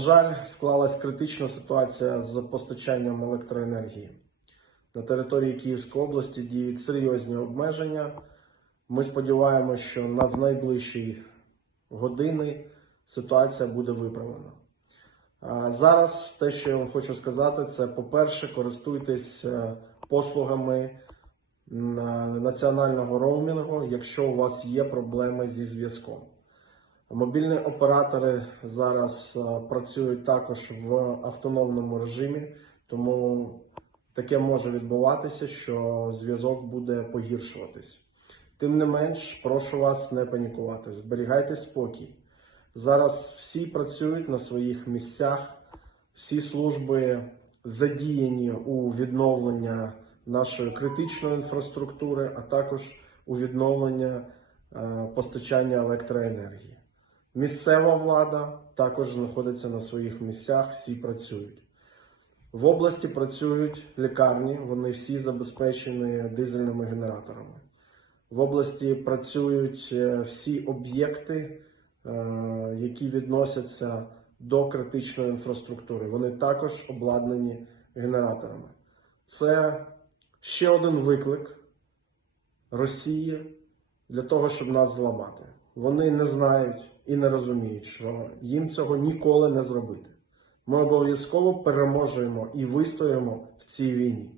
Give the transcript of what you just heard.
На жаль, склалась критична ситуація з постачанням електроенергії. На території Київської області діють серйозні обмеження. Ми сподіваємося, що на в найближчі години ситуація буде виправлена. Зараз те, що я вам хочу сказати, це по-перше, користуйтесь е, послугами е, національного роумінгу, якщо у вас є проблеми зі зв'язком. Мобільні оператори зараз е, працюють також в автономному режимі, тому таке може відбуватися, що зв'язок буде погіршуватись. Тим не менш, прошу вас не панікувати, зберігайте спокій. Зараз всі працюють на своїх місцях, всі служби задіяні у відновлення нашої критичної інфраструктури, а також у відновлення е, постачання електроенергії. Місцева влада також знаходиться на своїх місцях, всі працюють. В області працюють лікарні, вони всі забезпечені дизельними генераторами. В області працюють е, всі об'єкти, е, які відносяться до критичної інфраструктури. Вони також обладнані генераторами. Це ще один виклик Росії для того, щоб нас зламати. Вони не знають і не розуміють, що їм цього ніколи не зробити. Ми обов'язково переможемо і вистоїмо в цій війні.